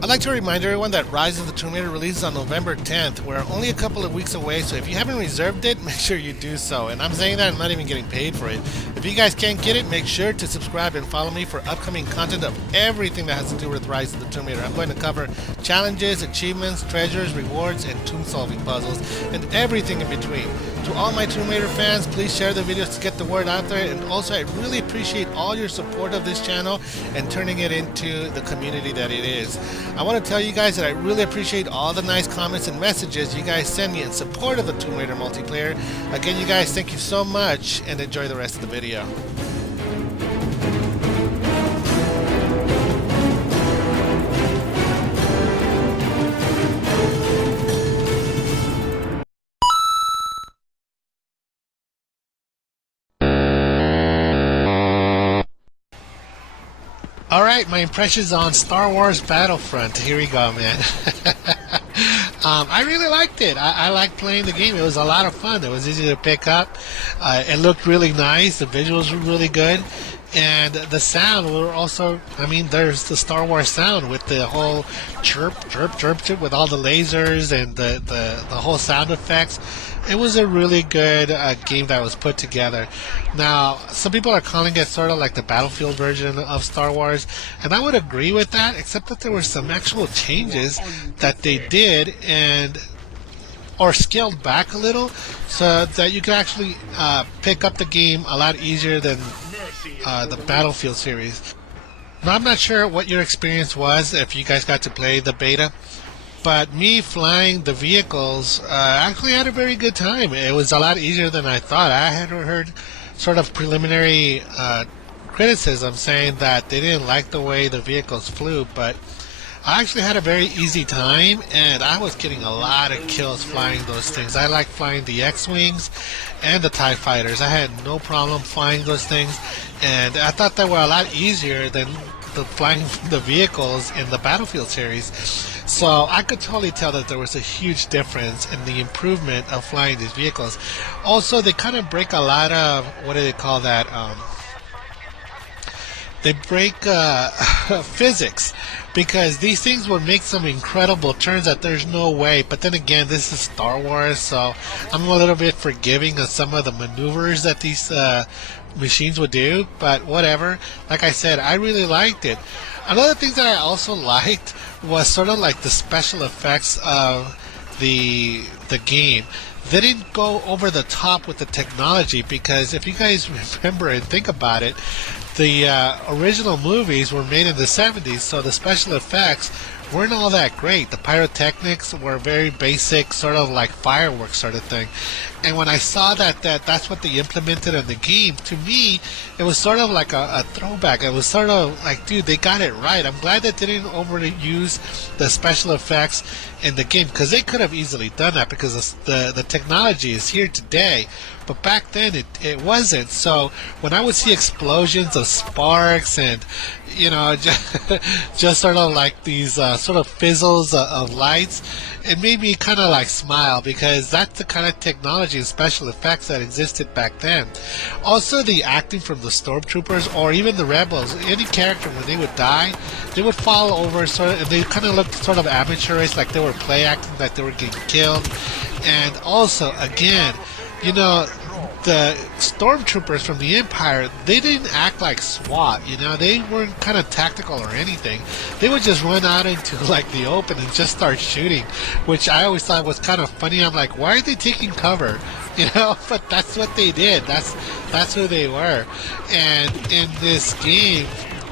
I'd like to remind everyone that Rise of the Tomb Raider releases on November 10th. We're only a couple of weeks away, so if you haven't reserved it, make sure you do so. And I'm saying that I'm not even getting paid for it. If you guys can't get it, make sure to subscribe and follow me for upcoming content of everything that has to do with Rise of the Tomb Raider. I'm going to cover challenges, achievements, treasures, rewards, and tomb solving puzzles, and everything in between. To all my Tomb Raider fans, please share the videos to get the word out there, and also I really appreciate all your support of this channel and turning it into the community that it is. I want to tell you guys that I really appreciate all the nice comments and messages you guys send me in support of the Tomb Raider multiplayer. Again, you guys, thank you so much, and enjoy the rest of the video. Alright, my impressions on Star Wars Battlefront. Here we go, man. I really liked it. I liked playing the game. It was a lot of fun. It was easy to pick up. It looked really nice. The visuals were really good. And the sound were also, I mean, there's the Star Wars sound with the whole chirp, chirp, chirp, chirp with all the lasers and the whole sound effects. It was a really good game that was put together. Now, some people are calling it sort of like the Battlefield version of Star Wars, and I would agree with that, except that there were some actual changes that they did and or scaled back a little so that you could actually pick up the game a lot easier than the Battlefield series. Now, I'm not sure what your experience was if you guys got to play the beta, but me flying the vehicles actually had a very good time. It was a lot easier than I thought. I had heard sort of preliminary criticism saying that they didn't like the way the vehicles flew, but I actually had a very easy time, and I was getting a lot of kills flying those things. I like flying the X-Wings and the TIE Fighters. I had no problem flying those things, and I thought they were a lot easier than the flying the vehicles in the Battlefield series. So I could totally tell that there was a huge difference in the improvement of flying these vehicles. Also, they kind of break a lot of, what do they call that? They break physics, because these things would make some incredible turns that there's no way. But then again, this is Star Wars, so I'm a little bit forgiving of some of the maneuvers that these machines would do, but whatever. Like I said, I really liked it. Another thing that I also liked was sort of like the special effects of the game. They didn't go over the top with the technology, because if you guys remember and think about it, the original movies were made in the 70s, so the special effects weren't all that great. The pyrotechnics were very basic, sort of like fireworks sort of thing. And when I saw that's what they implemented in the game, to me, it was sort of like a throwback. It was sort of like, dude, they got it right. I'm glad that they didn't overuse the special effects in the game, because they could have easily done that, because the technology is here today. But back then it wasn't. So when I would see explosions of sparks and, you know, just sort of like these sort of fizzles of lights, it made me kind of like smile, because that's the kind of technology and special effects that existed back then. Also, the acting from the stormtroopers or even the rebels, any character, when they would die, they would fall over sort of, and they kind of looked sort of amateurish, like they were play acting, like they were getting killed. And also, again, you know, the stormtroopers from the Empire, they didn't act like SWAT, you know, they weren't kind of tactical or anything. They would just run out into like the open and just start shooting, which I always thought was kind of funny. I'm like, why are they taking cover? You know, but that's what they did. That's who they were. And in this game,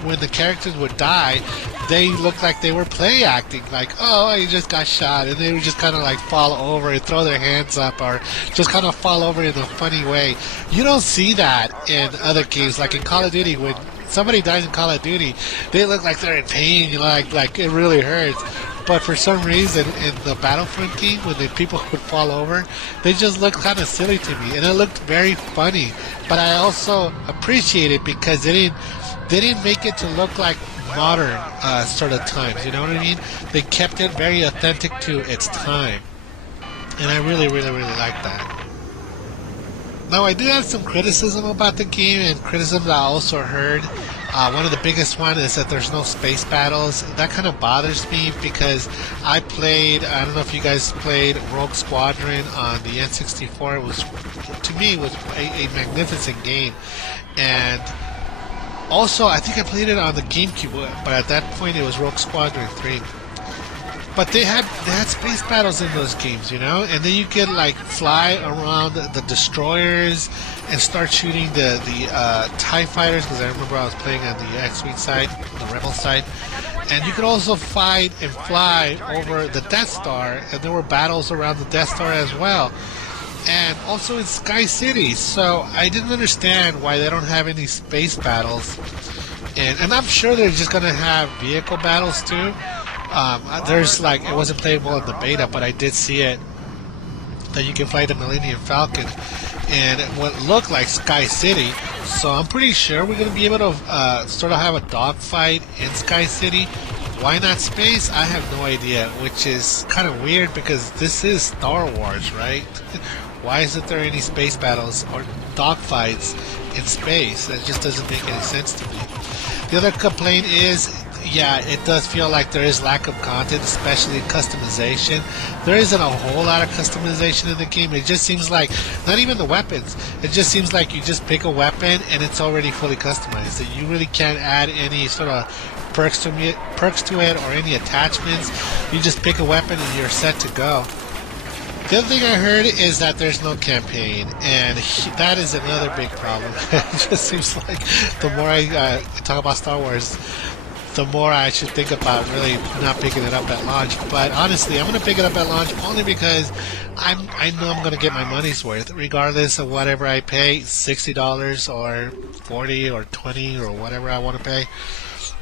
when the characters would die, they looked like they were play acting, like, oh, he just got shot, and they would just kind of like fall over and throw their hands up, or just kind of fall over in a funny way. You don't see that in other games, like in Call of Duty. When somebody dies in Call of Duty, they look like they're in pain, you know, like it really hurts. But for some reason, in the Battlefront game, when the people would fall over, they just looked kind of silly to me, and it looked very funny. But I also appreciate it because they didn't make it to look like modern sort of times, you know what I mean? They kept it very authentic to its time, and I really, really, really like that. Now, I do have some criticism about the game, and criticism that I also heard One of the biggest one is that there's no space battles. That kind of bothers me because I don't know if you guys played Rogue Squadron on the N64. It was, to me, it was a magnificent game. And also, I think I played it on the GameCube, but at that point it was Rogue Squadron 3. But they had space battles in those games, you know, and then you could like fly around the destroyers and start shooting the TIE fighters, because I remember I was playing on the X-Wing side, the Rebel side, and you could also fight and fly over the Death Star, and there were battles around the Death Star as well, and also in Sky City. So I didn't understand why they don't have any space battles, and I'm sure they're just gonna have vehicle battles too. There's like, it wasn't playable in the beta, but I did see it, that you can fly the Millennium Falcon and what looked like Sky City. So I'm pretty sure we're going to be able to sort of have a dogfight in Sky City. Why not space? I have no idea, which is kind of weird because this is Star Wars, right? Why isn't there any space battles or dogfights in space? That just doesn't make any sense to me. The other complaint is, yeah, it does feel like there is lack of content, especially customization. There isn't a whole lot of customization in the game. It just seems like, not even the weapons, it just seems like you just pick a weapon and it's already fully customized. That you really can't add any sort of perks to it or any attachments. You just pick a weapon and you're set to go. The other thing I heard is that there's no campaign, and that is another big problem. It just seems like the more I talk about Star Wars, the more I should think about really not picking it up at launch. But honestly, I'm going to pick it up at launch only because I know I'm going to get my money's worth, regardless of whatever I pay, $60 or $40 or $20 or whatever I want to pay.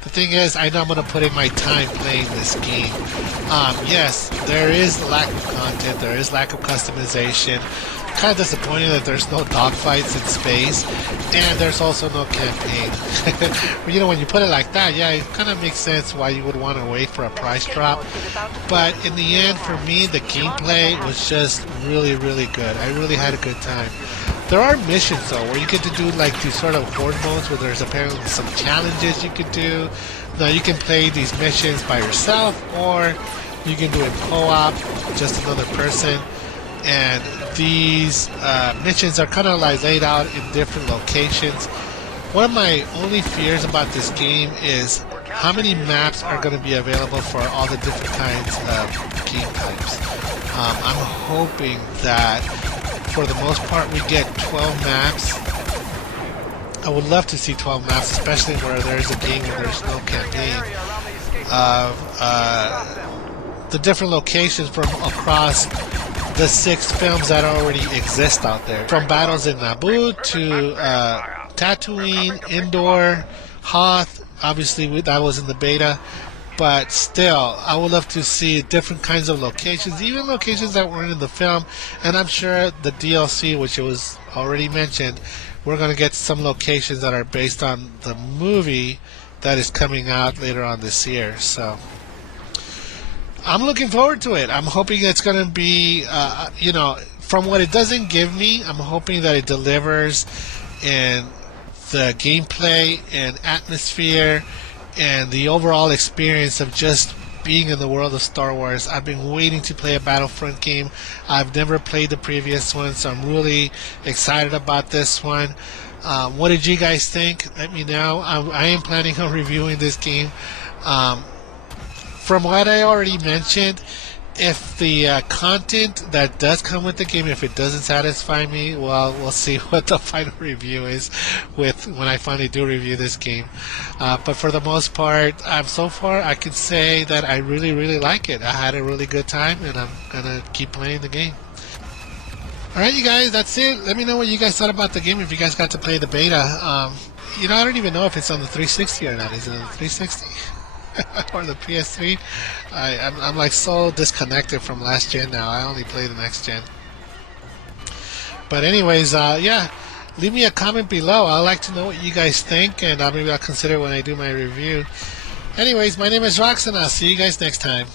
The thing is, I know I'm going to put in my time playing this game. Yes, there is lack of content, there is lack of customization. Kind of disappointing that there's no dogfights in space, and there's also no campaign. You know, when you put it like that, yeah, it kind of makes sense why you would want to wait for a price drop. But in the end, for me, the gameplay was just really, really good. I really had a good time. There are missions though where you get to do like these sort of horde modes where there's apparently some challenges you could do. Now you can play these missions by yourself, or you can do it co-op, just another person. And these missions are kind of like laid out in different locations. One of my only fears about this game is how many maps are going to be available for all the different kinds of game types. I'm hoping that for the most part we get 12 maps. I would love to see 12 maps, especially where there's a game where there's no campaign, of the different locations from across the 6 films that already exist out there. From battles in Naboo to Tatooine, Endor, Hoth. Obviously that was in the beta. But still, I would love to see different kinds of locations, even locations that weren't in the film. And I'm sure the DLC, which it was already mentioned, we're going to get some locations that are based on the movie that is coming out later on this year. So I'm looking forward to it. I'm hoping it's going to be, you know, from what it doesn't give me, I'm hoping that it delivers in the gameplay and atmosphere and the overall experience of just being in the world of Star Wars. I've been waiting to play a Battlefront game. I've never played the previous one, so I'm really excited about this one. What did you guys think? Let me know. I am planning on reviewing this game. From what I already mentioned, if the content that does come with the game, if it doesn't satisfy me, well, we'll see what the final review is with when I finally do review this game. But for the most part, so far I can say that I really, really like it. I had a really good time, and I'm gonna keep playing the game. Alright, you guys, that's it. Let me know what you guys thought about the game, if you guys got to play the beta. You know, I don't even know if it's on the 360 or not. Is it on the 360? Or the PS3? I'm like so disconnected from last gen now. I only play the next gen. But anyways, yeah, leave me a comment below. I'd like to know what you guys think, and maybe I'll consider when I do my review. Anyways, my name is Rox, and I'll see you guys next time.